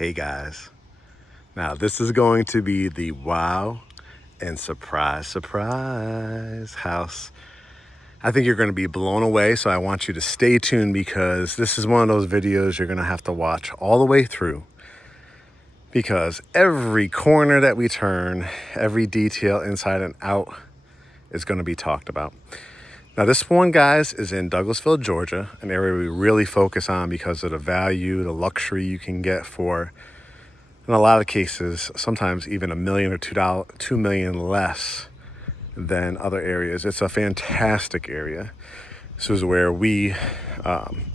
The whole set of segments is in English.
Hey guys, now this is going to be the wow and surprise house. I think you're going to be blown away, so I want you to stay tuned because this is one of those videos you're going to have to watch all the way through, because every corner that we turn, every detail inside and out is going to be talked about. Now this one, guys, is in Douglasville, Georgia, an area we really focus on because of the value, the luxury you can get for, in a lot of cases, sometimes even $1 million or $2 million less than other areas. It's a fantastic area. This is where we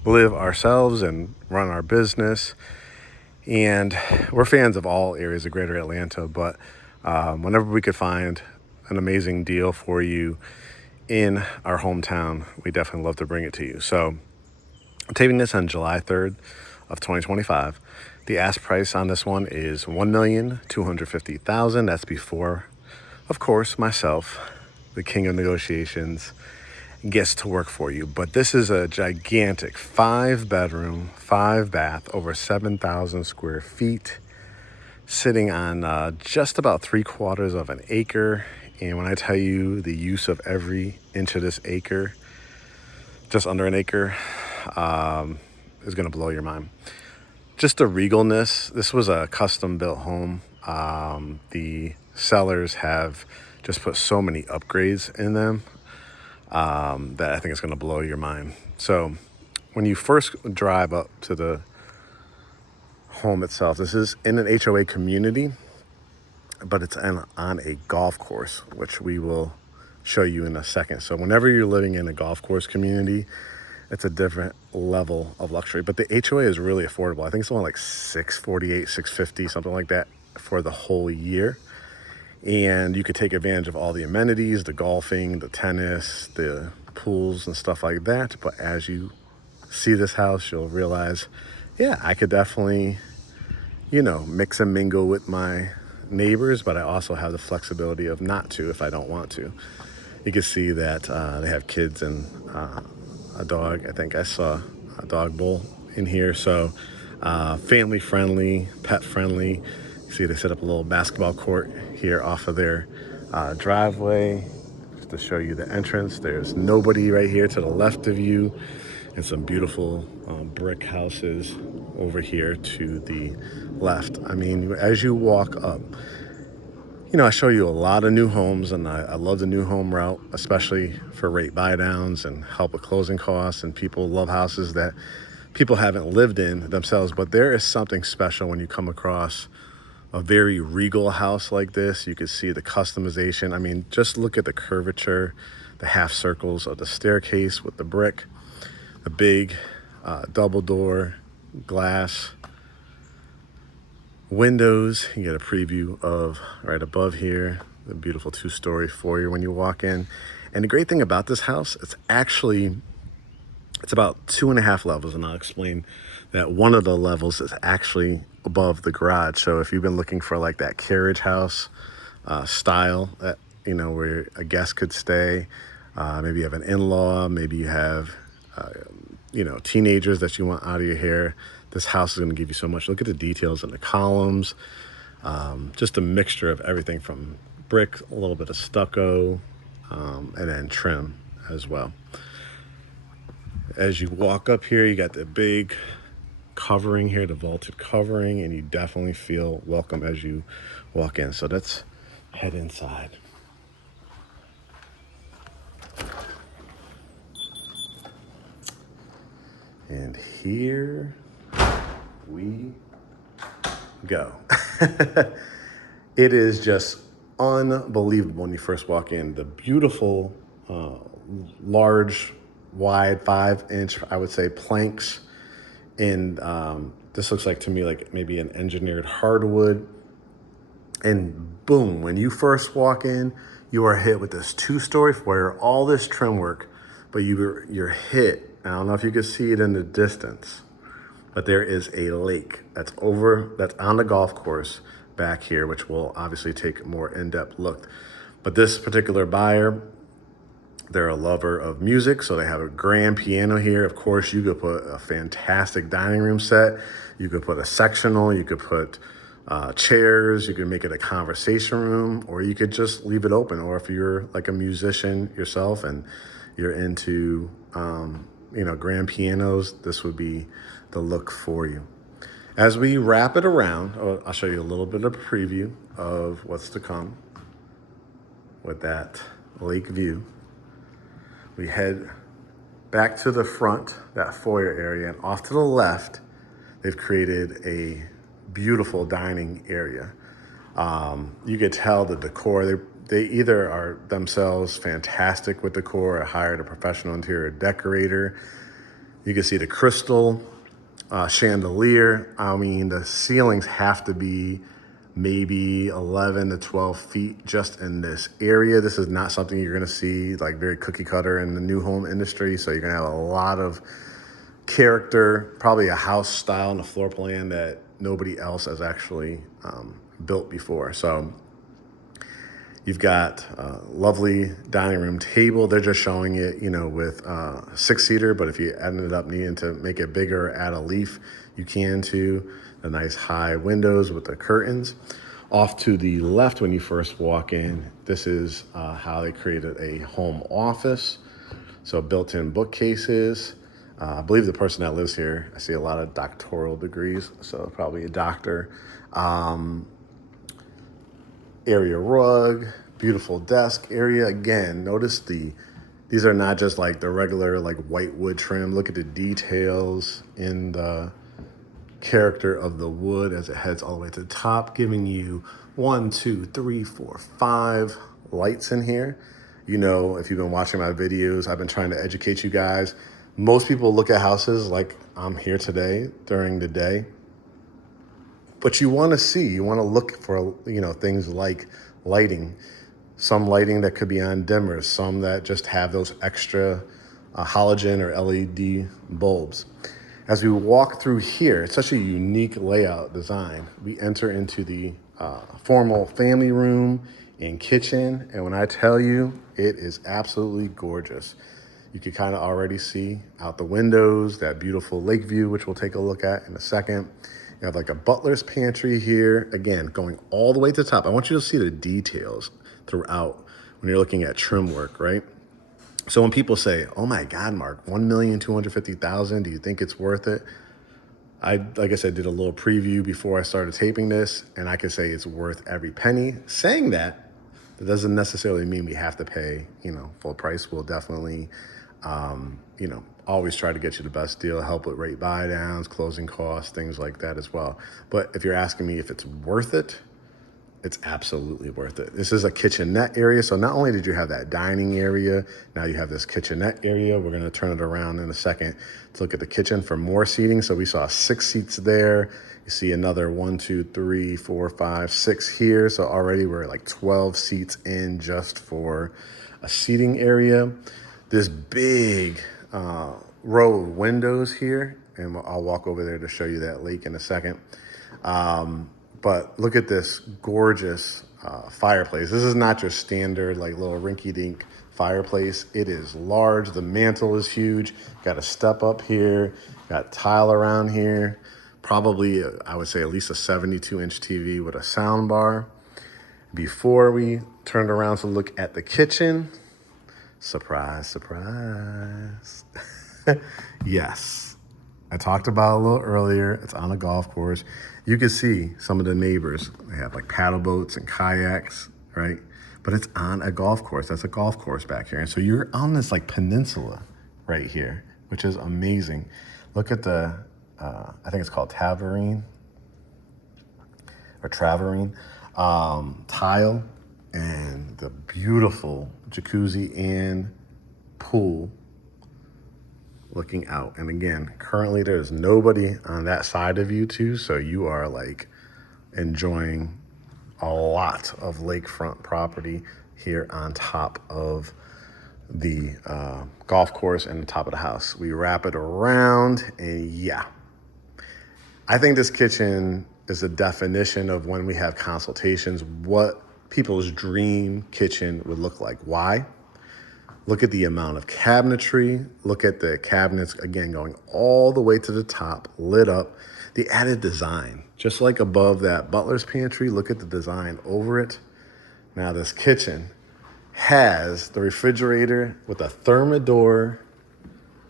live ourselves and run our business. And we're fans of all areas of greater Atlanta, but whenever we could find an amazing deal for you in our hometown, we definitely love to bring it to you. So I'm taping this on July 3rd of 2025. The ask price on this one is $1,250,000. That's before, of course, myself, the king of negotiations, gets to work for you. But this is a gigantic 5-bedroom, 5-bath, over 7,000 square feet, sitting on just about 3/4 of an acre. And when I tell you the use of every inch of this acre, just under an acre, is going to blow your mind. Just the regalness. This was a custom built home. The sellers have just put so many upgrades in them that I think it's going to blow your mind. So when you first drive up to the home itself, this is in an HOA community, but it's on a golf course, which we will show you in a second. So whenever you're living in a golf course community, it's a different level of luxury. But the HOA is really affordable. I think it's only like $648, $650, something like that for the whole year. And you could take advantage of all the amenities, the golfing, the tennis, the pools and stuff like that. But as you see this house, you'll realize, yeah, I could definitely, mix and mingle with my neighbors, but I also have the flexibility of not to if I don't want to. You can see that they have kids and a dog. I think I saw a dog bowl in here. So family friendly, pet friendly. You see they set up a little basketball court here off of their driveway. Just to show you the entrance, there's nobody right here to the left of you, and some beautiful brick houses over here to the left. I mean, as you walk up, I show you a lot of new homes, and I love the new home route, especially for rate buy downs and help with closing costs. And people love houses that people haven't lived in themselves. But there is something special when you come across a very regal house like this. You can see the customization. I mean, just look at the curvature, the half circles of the staircase with the brick, the big double door glass windows. You get a preview of right above here, the beautiful 2-story foyer when you walk in. And the great thing about this house, it's about 2.5 levels, and I'll explain that one of the levels is actually above the garage. So if you've been looking for like that carriage house style, that where a guest could stay, maybe you have an in-law, maybe you have teenagers that you want out of your hair, this house is going to give you so much. Look at the details in the columns, just a mixture of everything from brick, a little bit of stucco, and then trim as well. As you walk up here, you got the big covering here, the vaulted covering, and you definitely feel welcome as you walk in. So let's head inside. And here we go. It is just unbelievable when you first walk in. The beautiful, large, wide 5-inch, I would say, planks. And this looks like to me like maybe an engineered hardwood. And boom, when you first walk in, you are hit with this 2-story foyer, all this trim work, but you're hit. I don't know if you can see it in the distance, but there is a lake that's on the golf course back here, which we'll obviously take a more in-depth look. But this particular buyer They're a lover of music, so they have a grand piano here. Of course, you could put a fantastic dining room set. You could put a sectional. You could put chairs. You could make it a conversation room, or you could just leave it open. Or if you're like a musician yourself and you're into, grand pianos, this would be the look for you. As we wrap it around, I'll show you a little bit of a preview of what's to come with that lake view. We head back to the front, that foyer area, and off to the left, they've created a beautiful dining area. You could tell the decor, they either are themselves fantastic with decor or hired a professional interior decorator. You can see the crystal chandelier. I mean, the ceilings have to be maybe 11 to 12 feet just in this area. This is not something you're gonna see like very cookie cutter in the new home industry. So you're gonna have a lot of character, probably a house style and a floor plan that nobody else has actually built before. So you've got a lovely dining room table. They're just showing it, with a 6-seater, but if you ended up needing to make it bigger, add a leaf, you can too. The nice high windows with the curtains. Off to the left when you first walk in, this is how they created a home office. So built-in bookcases. I believe the person that lives here, I see a lot of doctoral degrees, so probably a doctor. Area rug, beautiful desk area. Again, notice these are not just like the regular like white wood trim. Look at the details in the character of the wood as it heads all the way to the top, giving you 1, 2, 3, 4, 5 lights in here. If you've been watching my videos, I've been trying to educate you guys. Most people look at houses like I'm here today during the day, but you want to look for, things like lighting, some lighting that could be on dimmers, some that just have those extra halogen or LED bulbs. As we walk through here, it's such a unique layout design. We enter into the formal family room and kitchen. And when I tell you, it is absolutely gorgeous. You can kind of already see out the windows, that beautiful lake view, which we'll take a look at in a second. You have like a butler's pantry here. Again, going all the way to the top. I want you to see the details throughout when you're looking at trim work, right? So when people say, oh my God, Mark, $1,250,000, do you think it's worth it? Like I said, did a little preview before I started taping this, and I can say it's worth every penny. Saying that doesn't necessarily mean we have to pay, full price. We'll definitely, always try to get you the best deal, help with rate buy downs, closing costs, things like that as well. But if you're asking me if it's worth it, it's absolutely worth it. This is a kitchenette area. So not only did you have that dining area, now you have this kitchenette area. We're gonna turn it around in a second to look at the kitchen for more seating. So we saw 6 seats there. You see another 1, 2, 3, 4, 5, 6 here. So already we're like 12 seats in just for a seating area. This big row of windows here, and I'll walk over there to show you that lake in a second. But look at this gorgeous fireplace. This is not your standard like little rinky-dink fireplace. It is large. The mantle is huge. Got a step up here. Got tile around here. Probably, I would say at least a 72-inch TV with a sound bar. Before we turned around to look at the kitchen, surprise, surprise. Yes, I talked about it a little earlier. It's on a golf course. You can see some of the neighbors. They have like paddle boats and kayaks, right? But it's on a golf course. That's a golf course back here. And so you're on this like peninsula right here, which is amazing. Look at the, I think it's called Traverine tile, and the beautiful jacuzzi and pool looking out. And again, currently there's nobody on that side of you too, so you are like enjoying a lot of lakefront property here on top of the golf course and the top of the house. We wrap it around, and yeah, I think this kitchen is a definition of, when we have consultations, what people's dream kitchen would look like. Why? Look at the amount of cabinetry. Look at the cabinets, again, going all the way to the top, lit up. The added design, just like above that butler's pantry, look at the design over it. Now this kitchen has the refrigerator with a Thermador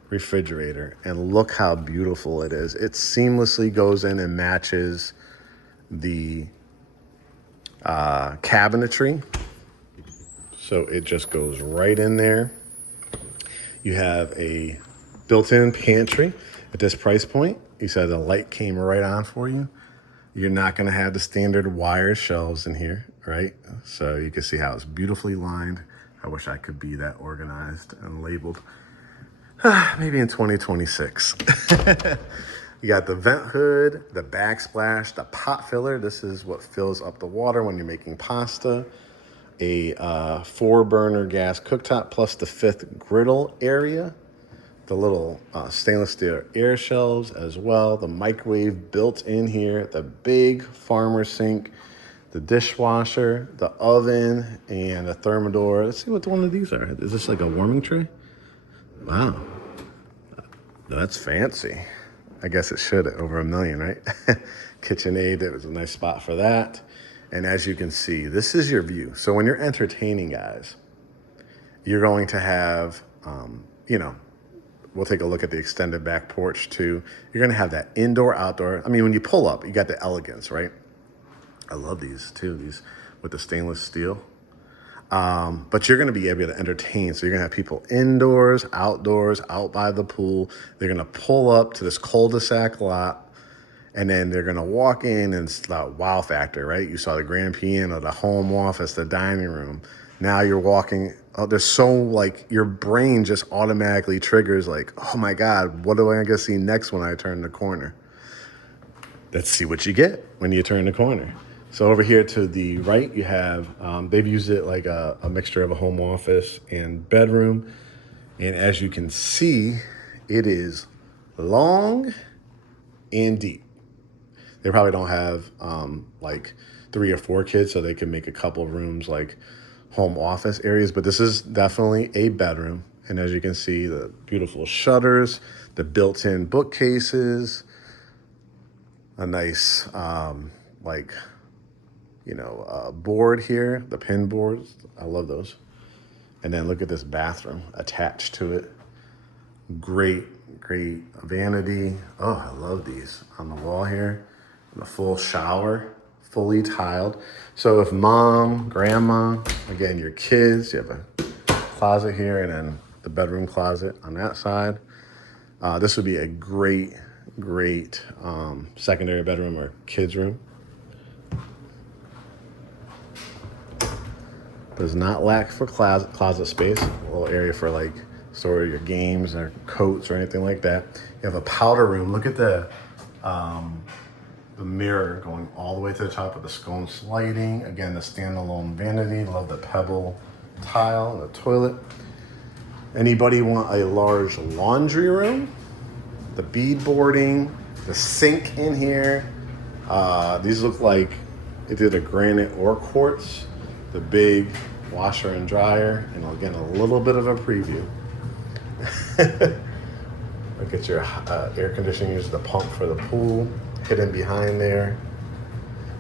refrigerator, and look how beautiful it is. It seamlessly goes in and matches the cabinetry. So it just goes right in there. You have a built-in pantry at this price point. You said the light came right on for you. You're not gonna have the standard wire shelves in here, right? So you can see how it's beautifully lined. I wish I could be that organized and labeled. Maybe in 2026. You got the vent hood, the backsplash, the pot filler. This is what fills up the water when you're making pasta. A 4-burner gas cooktop plus the 5th griddle area. The little stainless steel air shelves as well. The microwave built in here. The big farmer sink. The dishwasher. The oven. And the Thermador. Let's see what one of these are. Is this like a warming tray? Wow. That's fancy. I guess it should, over $1 million, right? KitchenAid, it was a nice spot for that. And as you can see, this is your view. So when you're entertaining, guys, you're going to have, we'll take a look at the extended back porch too. You're gonna have that indoor, outdoor. I mean, when you pull up, you got the elegance, right? I love these too, these with the stainless steel. But you're gonna be able to entertain. So you're gonna have people indoors, outdoors, out by the pool. They're gonna pull up to this cul-de-sac lot, and then they're gonna walk in, and it's the wow factor, right? You saw the grand piano, the home office, the dining room. Now you're walking, there's so like, your brain just automatically triggers like, oh my God, what do I gonna see next when I turn the corner? Let's see what you get when you turn the corner. So over here to the right, you have, they've used it like a mixture of a home office and bedroom. And as you can see, it is long and deep. They probably don't have like 3 or 4 kids, so they can make a couple of rooms like home office areas, but this is definitely a bedroom. And as you can see, the beautiful shutters, the built-in bookcases, a nice board here, the pin boards. I love those. And then look at this bathroom attached to it. Great vanity. Oh, I love these on the wall here. And a full shower, fully tiled. So if mom, grandma, again, your kids, you have a closet here and then the bedroom closet on that side. This would be a great secondary bedroom or kids room. Does not lack for closet space, a little area for like store your games or coats or anything like that. You have a powder room. Look at the mirror going all the way to the top of the scone sliding. Again, the standalone vanity. Love the pebble tile, the toilet. Anybody want a large laundry room? The beadboarding, the sink in here. These look like it's either granite or quartz. The big washer and dryer, and again, a little bit of a preview. Look at your air conditioning, use the pump for the pool, hidden behind there,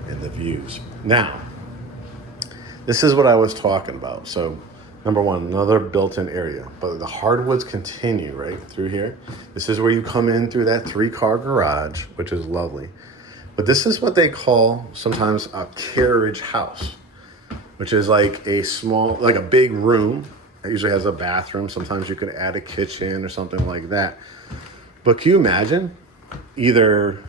and the views. Now, this is what I was talking about. So, number one, another built-in area, but the hardwoods continue right through here. This is where you come in through that 3-car garage, which is lovely. But this is what they call sometimes a carriage house, which is like a small, like a big room. It usually has a bathroom. Sometimes you could add a kitchen or something like that. But can you imagine either,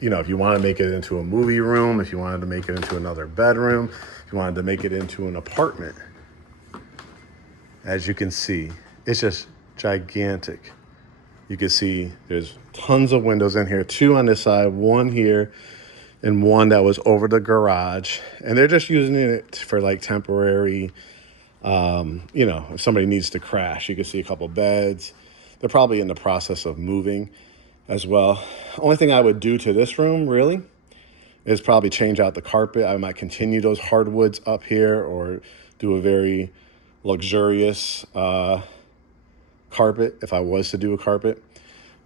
if you want to make it into a movie room, if you wanted to make it into another bedroom, if you wanted to make it into an apartment. As you can see, it's just gigantic. You can see there's tons of windows in here, 2 on this side, 1 here, and 1 that was over the garage. And they're just using it for like temporary, if somebody needs to crash. You can see a couple beds. They're probably in the process of moving as well. Only thing I would do to this room really is probably change out the carpet. I might continue those hardwoods up here or do a very luxurious carpet if I was to do a carpet.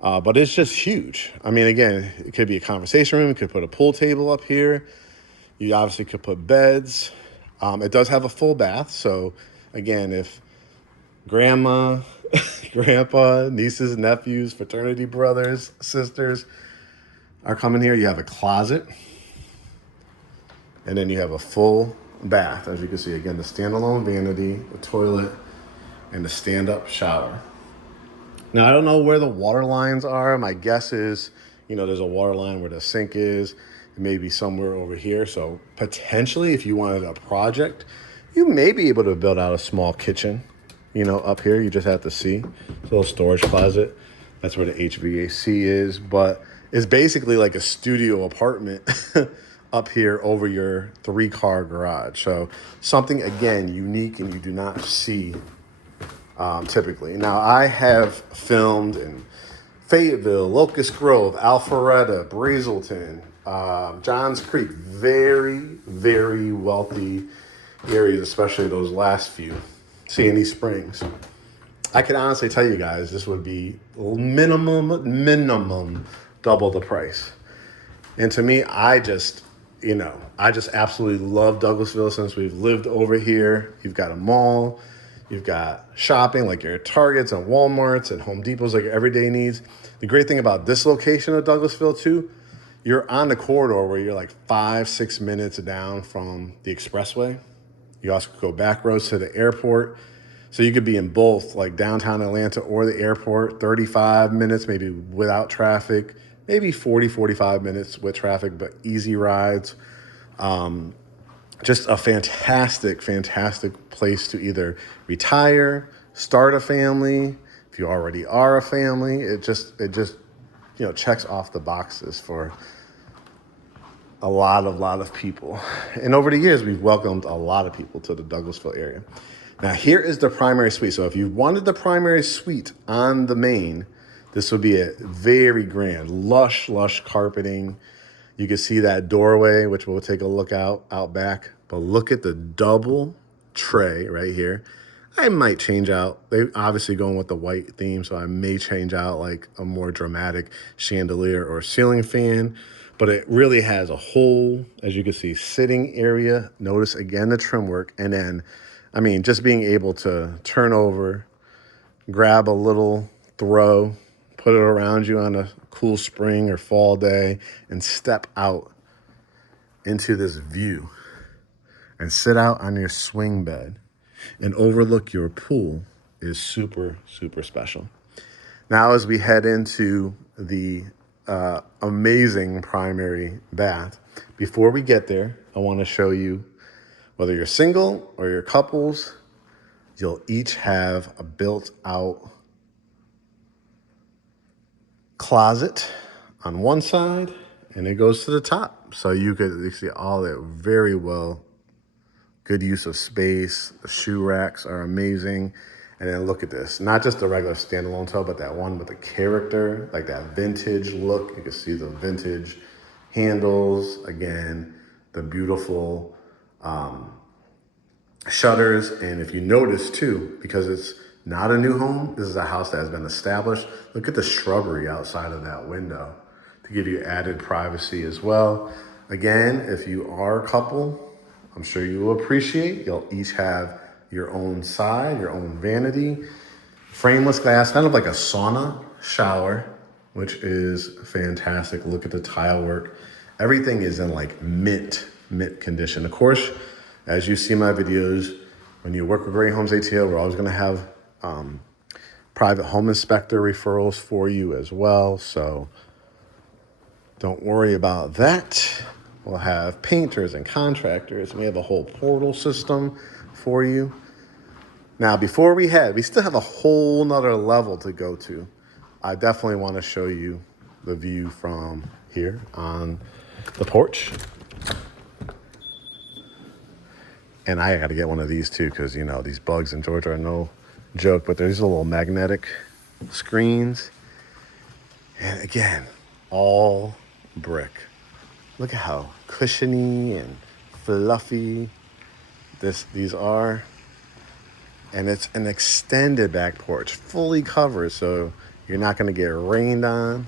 But it's just huge. I mean, again, it could be a conversation room. You could put a pool table up here. You obviously could put beds. It does have a full bath. So again, if grandma, grandpa, nieces, nephews, fraternity brothers, sisters are coming here, you have a closet. And then you have a full bath. As you can see, again, the standalone vanity, the toilet, and the stand-up shower. Now, I don't know where the water lines are. My guess is, there's a water line where the sink is. It may be somewhere over here. So potentially, if you wanted a project, you may be able to build out a small kitchen, up here. You just have to see. It's a little storage closet. That's where the HVAC is. But it's basically like a studio apartment up here over your 3-car garage. So something, again, unique and you do not see typically. Now, I have filmed in Fayetteville, Locust Grove, Alpharetta, Brazelton, Johns Creek, very, very wealthy areas, especially those last few, Sandy Springs. I can honestly tell you guys, this would be minimum double the price. And to me, I just absolutely love Douglasville since we've lived over here. You've got a mall. You've got shopping like your Targets and Walmarts and Home Depots, like your everyday needs. The great thing about this location of Douglasville too, you're on the corridor where you're like 5-6 minutes down from the expressway. You also could go back roads to the airport. So you could be in both like downtown Atlanta or the airport, 35 minutes, maybe without traffic, maybe 45 minutes with traffic, but easy rides. Just a fantastic place to either retire, start a family. If you already are a family, it just checks off the boxes for a lot of people. And over the years, we've welcomed a lot of people to the Douglasville area. Now, here is the primary suite. So if you wanted the primary suite on the main, this would be a very grand, lush carpeting. You can see that doorway, which we'll take a look out back. But look at the double tray right here. I might change out. They obviously going with the white theme, so I may change out like a more dramatic chandelier or ceiling fan. But it really has a whole, as you can see, sitting area. Notice again the trim work. And then, just being able to turn over, grab a little throw, put it around you on a cool spring or fall day, and step out into this view and sit out on your swing bed and overlook your pool is super special. Now, as we head into the amazing primary bath, before we get there, I want to show you, whether you're single or you're couples, you'll each have a built-out closet on one side, and it goes to the top. So you could see all that very well. Good use of space. The shoe racks are amazing. And then look at this. Not just the regular standalone tub, but that one with the character, like that vintage look. You can see the vintage handles. Again, the beautiful shutters. And if you notice too, because it's not a new home, this is a house that has been established. Look at the shrubbery outside of that window to give you added privacy as well. Again, if you are a couple, I'm sure you will appreciate, you'll each have your own side, your own vanity, frameless glass, kind of like a sauna shower, which is fantastic. Look at the tile work. Everything is in like mint condition. Of course, as you see my videos, when you work with Great Homes ATL, we're always gonna have private home inspector referrals for you as well. So don't worry about that. We'll have painters and contractors. We have a whole portal system for you. Now, before we still have a whole nother level to go to. I definitely want to show you the view from here on the porch. And I got to get one of these too, because, these bugs in Georgia are no joke, but there's a little magnetic screens. And again, all brick. Look at how cushiony and fluffy these are. And it's an extended back porch, fully covered, so you're not going to get rained on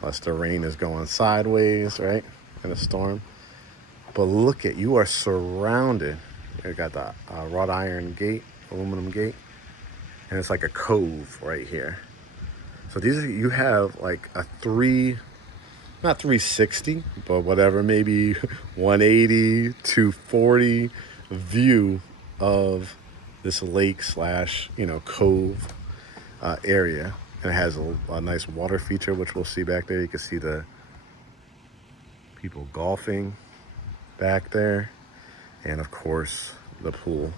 unless the rain is going sideways, right, in a storm. But look at, you are surrounded. You got the wrought iron gate, aluminum gate, and it's like a cove right here. So these are, you have like a not 360, but whatever, maybe 180, 240 view of this lake slash, cove area. And it has a nice water feature, which we'll see back there. You can see the people golfing back there. And of course, the pool.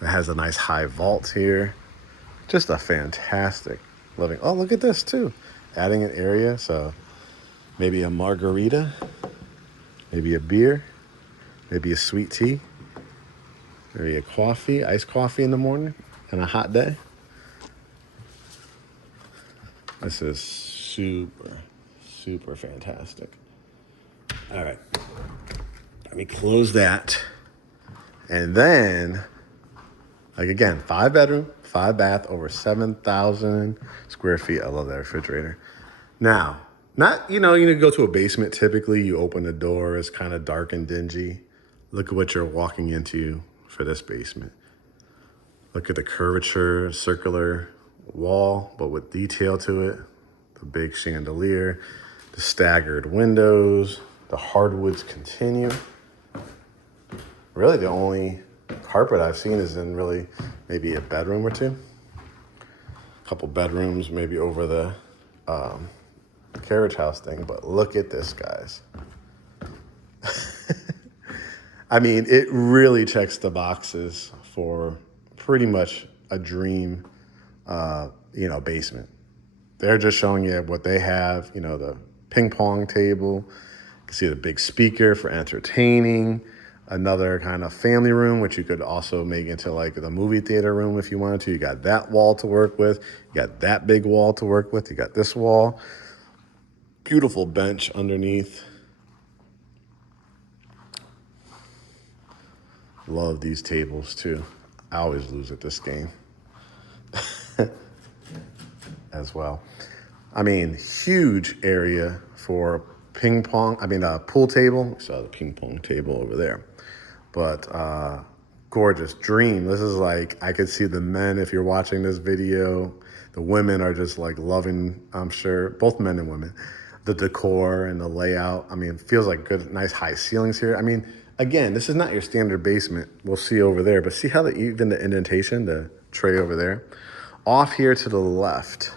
It has a nice high vault here. Just a fantastic living. Oh, look at this too. Adding an area, so maybe a margarita, maybe a beer, maybe a sweet tea, maybe a coffee, iced coffee in the morning on a hot day. This is super, super fantastic. All right, let me close that. And then, like again, 5-bedroom, 5-bath, over 7,000 square feet. I love that refrigerator. Now, not, you go to a basement, typically you open the door, it's kind of dark and dingy. Look at what you're walking into for this basement. Look at the curvature, circular wall, but with detail to it. The big chandelier, the staggered windows, the hardwoods continue. Really, the only carpet I've seen is in really maybe a bedroom or two. A couple bedrooms, maybe over the carriage house thing, but look at this, guys. I mean, it really checks the boxes for pretty much a dream, basement. They're just showing you what they have, the ping pong table. You can see the big speaker for entertaining. Another kind of family room, which you could also make into like the movie theater room if you wanted to. You got that wall to work with. You got that big wall to work with. You got this wall. Beautiful bench underneath. Love these tables too. I always lose at this game as well. I mean, huge area for ping pong. Pool table. We saw the ping pong table over there. But gorgeous dream. This is like, I could see the men, if you're watching this video, the women are just like loving, I'm sure, both men and women, the decor and the layout. I mean, it feels like good, nice high ceilings here. I mean, again, this is not your standard basement. We'll see over there, but see how even the indentation, the tray over there, off here to the left.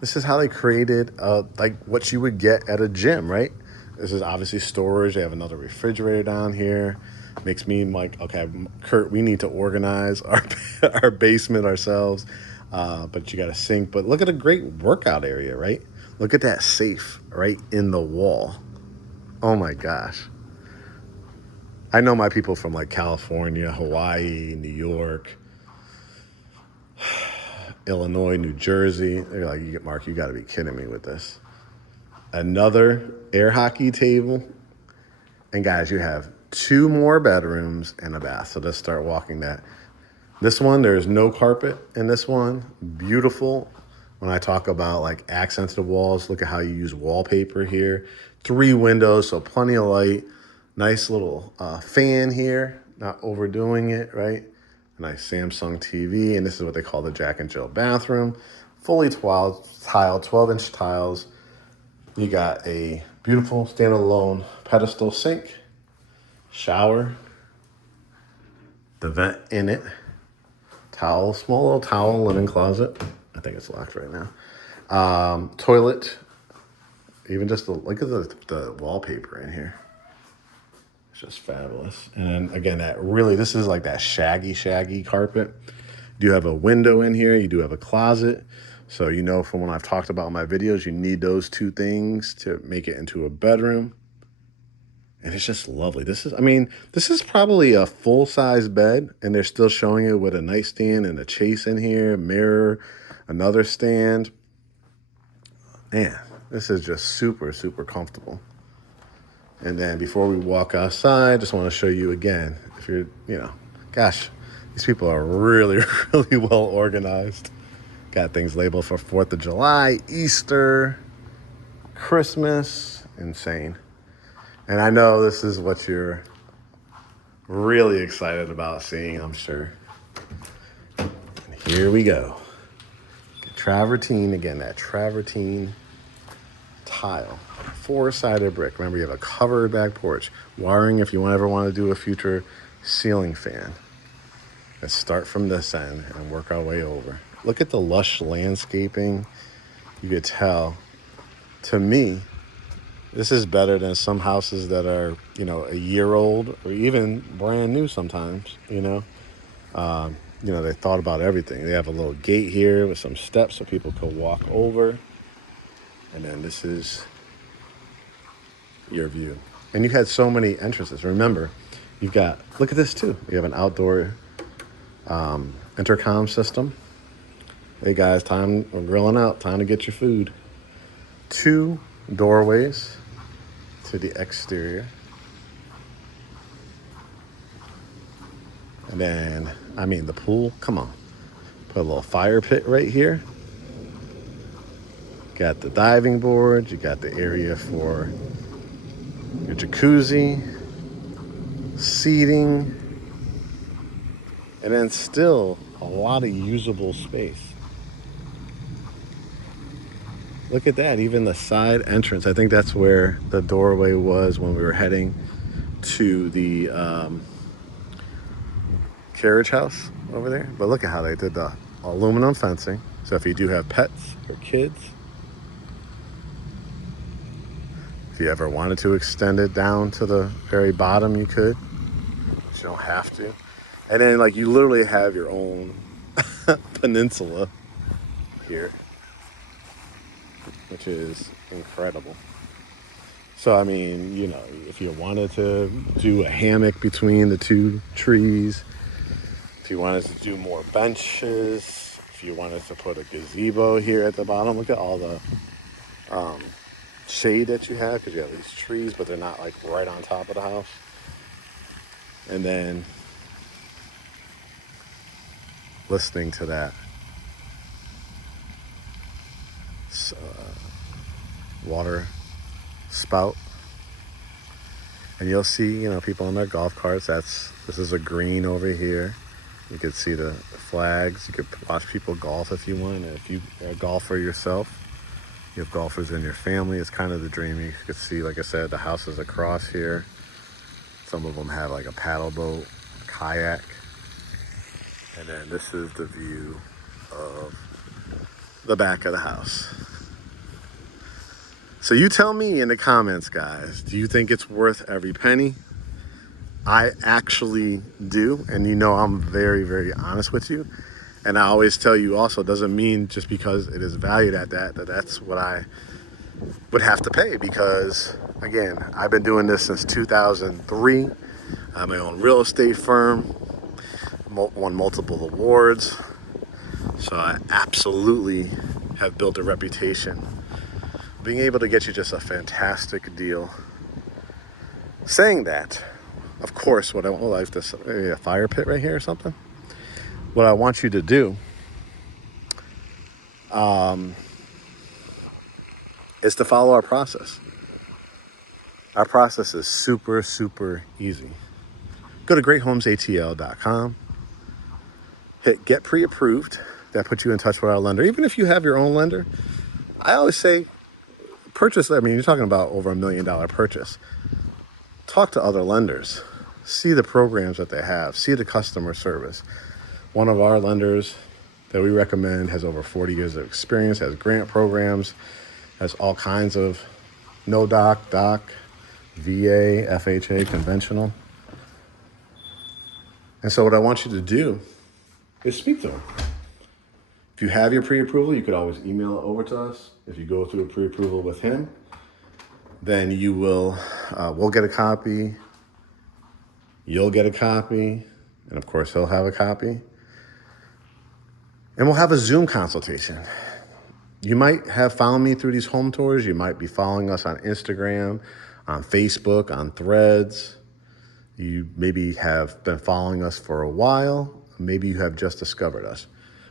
This is how they created like what you would get at a gym, right? This is obviously storage. They have another refrigerator down here. Makes me like, okay, Kurt, we need to organize our basement ourselves. But you got a sink. But look at a great workout area, right? Look at that safe right in the wall. Oh my gosh. I know my people from like California, Hawaii, New York, Illinois, New Jersey. They're like, Mark, you got to be kidding me with this. Another air hockey table. And guys, you have 2 more bedrooms and a bath. So let's start walking that. This one, there's no carpet in this one. Beautiful. When I talk about like accents to walls, look at how you use wallpaper here. 3 windows, so plenty of light. Nice little fan here, not overdoing it, right? A nice Samsung TV, and this is what they call the Jack and Jill bathroom. Fully tiled, 12-inch tiles. You got a beautiful standalone pedestal sink, shower, the vent in it, towel, small little towel linen closet. I think it's locked right now. Toilet, even just look at the wallpaper in here. It's just fabulous. And again, this is like that shaggy carpet. You do have a window in here. You do have a closet. So from when I've talked about in my videos, you need those 2 things to make it into a bedroom. And it's just lovely. This is probably a full-size bed, and they're still showing it with a nightstand and a chase in here, mirror, another stand. Man, this is just super, super comfortable. And then before we walk outside, just want to show you again, if you're, gosh, These people are really, really well organized. Got things labeled for 4th of July, Easter, Christmas. Insane. And I know this is what you're really excited about seeing, I'm sure. And here we go. Travertine, again, that travertine tile. 4-sided brick. Remember, you have a covered back porch. Wiring if you ever want to do a future ceiling fan. Let's start from this end and work our way over. Look at the lush landscaping. You could tell. To me, this is better than some houses that are, a year old or even brand new sometimes, they thought about everything. They have a little gate here with some steps so people could walk over. And then this is your view. And you had so many entrances. Remember, look at this too. You have an outdoor intercom system. Hey guys, we're grilling out. Time to get your food. 2 doorways to the exterior. And then, the pool, come on. Put a little fire pit right here. Got the diving board. You got the area for your jacuzzi, seating, and then still a lot of usable space. Look at that, even the side entrance. I think that's where the doorway was when we were heading to the carriage house over there. But look at how they did the aluminum fencing. So if you do have pets or kids, if you ever wanted to extend it down to the very bottom, you could. But you don't have to. And then you literally have your own peninsula here, which is incredible. So, if you wanted to do a hammock between the 2 trees, if you wanted to do more benches, if you wanted to put a gazebo here at the bottom, look at all the shade that you have because you have these trees, but they're not right on top of the house. And then listening to that water spout, and you'll see people on their golf carts. This is a green over here. You could see the flags. You could watch people golf if you want. And if you're a golfer yourself, you have golfers in your family, it's kind of the dream. You could see, like I said, the houses across here. Some of them have a paddle boat, a kayak. And then this is the view of the back of the house. So you tell me in the comments, guys, do you think it's worth every penny? I actually do, and I'm very, very honest with you. And I always tell you also, it doesn't mean just because it is valued at that's what I would have to pay, because, again, I've been doing this since 2003. I have my own real estate firm, won multiple awards. So I absolutely have built a reputation being able to get you just a fantastic deal. Saying that, of course, what I want, maybe a fire pit right here or something. What I want you to do is to follow our process. Our process is super, super easy. Go to GreatHomesATL.com. Hit get pre-approved. That puts you in touch with our lender. Even if you have your own lender, I always say purchase. You're talking about over $1 million purchase. Talk to other lenders. See the programs that they have. See the customer service. One of our lenders that we recommend has over 40 years of experience, has grant programs, has all kinds of no doc, VA, FHA, conventional. And so what I want you to do is speak to them. If you have your pre-approval, you could always email it over to us. If you go through a pre-approval with him, then you will, we'll get a copy, you'll get a copy, and of course he'll have a copy. And we'll have a Zoom consultation. You might have found me through these home tours. You might be following us on Instagram, on Facebook, on Threads. You maybe have been following us for a while. Maybe you have just discovered us.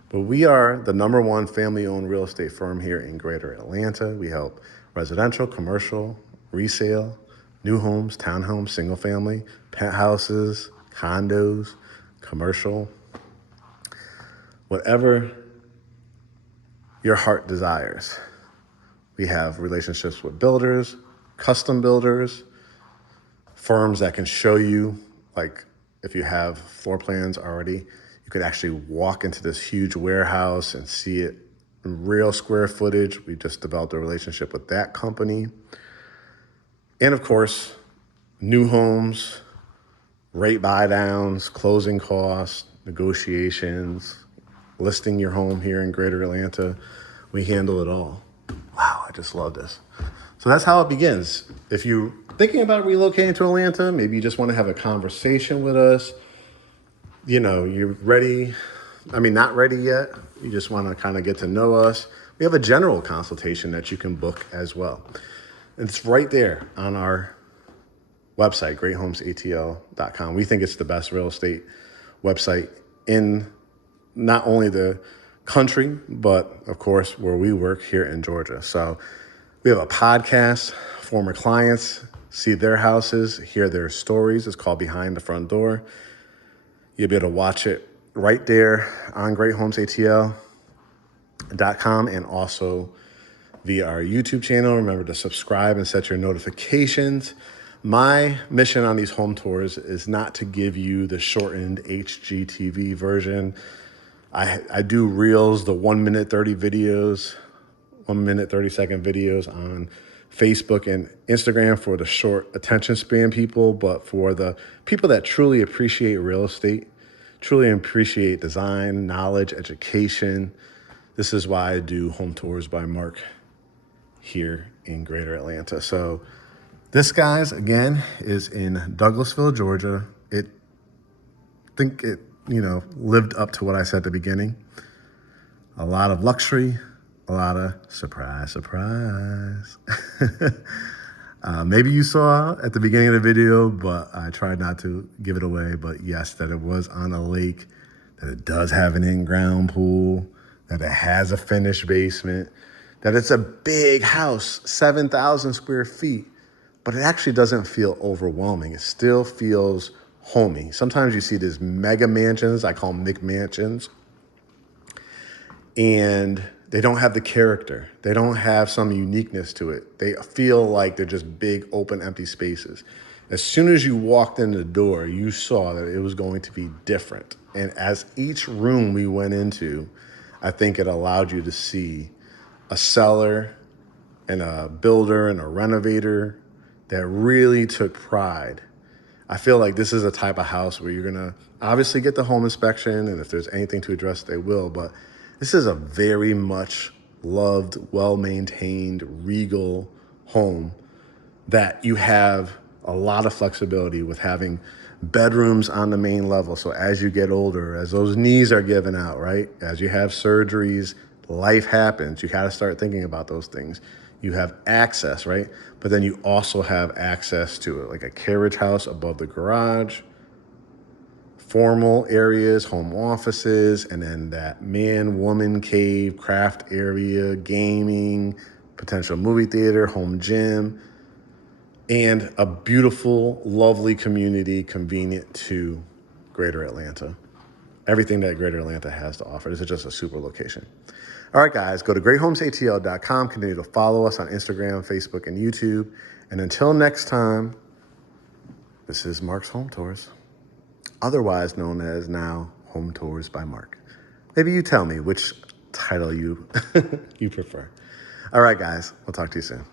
But we are the #1 family-owned real estate firm here in Greater Atlanta. We help residential, commercial, resale, new homes, townhomes, single family, penthouses, condos, commercial, whatever your heart desires. We have relationships with builders, custom builders, firms that can show you, like if you have floor plans already, you could actually walk into this huge warehouse and see it in real square footage. We just developed a relationship with that company. And of course, new homes, rate buy downs, closing costs, negotiations, listing your home here in Greater Atlanta. We handle it all. Wow, I just love this. So that's how it begins. If you're thinking about relocating to Atlanta, maybe you just want to have a conversation with us. You know, you're ready. I mean, not ready yet. You just want to kind of get to know us. We have a general consultation that you can book as well. It's right there on our website, GreatHomesATL.com. We think it's the best real estate website in not only the country, but of course, where we work here in Georgia. So we have a podcast, former clients see their houses, hear their stories. It's called Behind the Front Door. You'll be able to watch it right there on GreatHomesATL.com and also via our YouTube channel. Remember to subscribe and set your notifications. My mission on these home tours is not to give you the shortened HGTV version. I do reels, the 1 minute 30 videos, 1 minute 30-second videos on Facebook and Instagram for the short attention span people, but for the people that truly appreciate real estate, truly appreciate design, knowledge, education, this is why I do Home Tours by Mark here in Greater Atlanta. So this, guys, again, is in Douglasville, Georgia. I think it lived up to what I said at the beginning. A lot of luxury, a lot of surprise. Maybe you saw at the beginning of the video, but I tried not to give it away. But yes, that it was on a lake, that it does have an in-ground pool, that it has a finished basement, that it's a big house, 7,000 square feet, but it actually doesn't feel overwhelming. It still feels homey. Sometimes you see these mega mansions, I call them McMansions, and they don't have the character. They don't have some uniqueness to it. They feel like they're just big, open, empty spaces. As soon as you walked in the door, you saw that it was going to be different. And as each room we went into, I think it allowed you to see a seller and a builder and a renovator that really took pride. I feel like this is a type of house where you're gonna obviously get the home inspection, and if there's anything to address, they will, but this is a very much loved, well-maintained, regal home that you have a lot of flexibility with having bedrooms on the main level. So as you get older, as those knees are giving out, right? As you have surgeries, life happens. You gotta start thinking about those things. You have access, right? But then you also have access to it, like a carriage house above the garage, formal areas, home offices, and then that man-woman cave, craft area, gaming, potential movie theater, home gym, and a beautiful, lovely community convenient to Greater Atlanta. Everything that Greater Atlanta has to offer. This is just a super location. All right, guys, go to GreatHomesATL.com. Continue to follow us on Instagram, Facebook, and YouTube. And until next time, this is Mark's Home Tours, otherwise known as now Home Tours by Mark. Maybe you tell me which title you you prefer. All right, guys, we'll talk to you soon.